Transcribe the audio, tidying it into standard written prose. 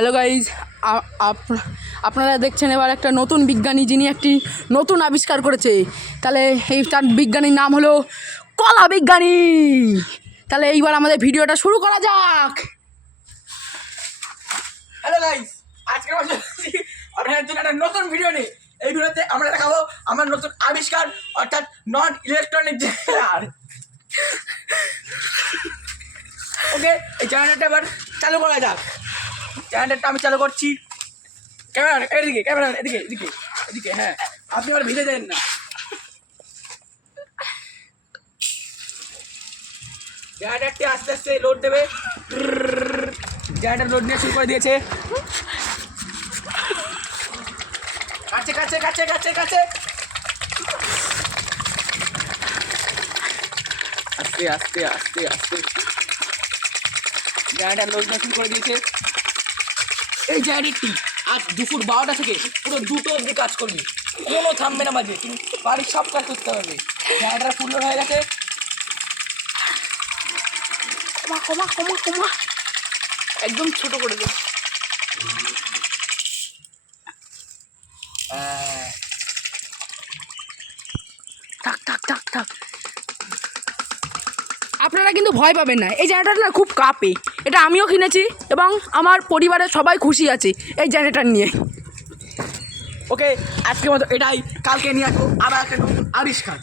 Hello guys, আপনারা দেখছেন এবার একটা নতুন বিজ্ঞানী যিনি একটি নতুন আবিষ্কার করেছে। তাহলে এই তার বিজ্ঞানীর নাম হলো কলা বিজ্ঞানী। তাহলে এইবার আমাদের ভিডিওটা শুরু করা যাক। হ্যালো গাইজ, আজকে আপনাদের জন্য একটা নতুন ভিডিও নিয়ে এই ভিডিওতে আমরা দেখাবো আমার নতুন আবিষ্কার, অর্থাৎ নন ইলেকট্রনিক জেনারেটর। ওকে, এই জেনারেটরটা এবার চালু করা যাক। জেনারেটরটা আমি চালু করছি। ক্যামেরা এদিকে, ক্যামেরা এদিকে এদিকে এদিকে, হ্যাঁ আপনি আবার ভিজে দেন না। জেনারেটরটি আস্তে আস্তে লোড দেবে। জেনারেটর লোড নিয়ে শুরু করে দিয়েছে। কাছে কাছে কাছে কাছে কাছে আস্তে আস্তে আস্তে আস্তে জেনারেটর লোড নিয়ে শুরু করে দিয়েছে। এই জেনারেটরটি আজ দুপুর 12টা থেকে পুরো 2টো অবধি কাজ করবে, কোনো থামবে না মাঝে। তুমি বাড়ির সব কাজ করতে পারবে। জেনারেটর ফুল লোড হয়ে গেছে। কমা কমা কমা কমা, একদম ছোট করে দে। থাক থাক থাক থাক। আপনারা কিন্তু ভয় পাবেন না, এই জেনারেটরটা না খুব কাঁপে। এটা আমিও কিনেছি এবং আমার পরিবারের সবাই খুশি আছে এই জেনারেটর নিয়ে। ওকে, আজকের মতো এটাই। কালকে নিয়ে আসবো আবার একটা নতুন আবিষ্কার।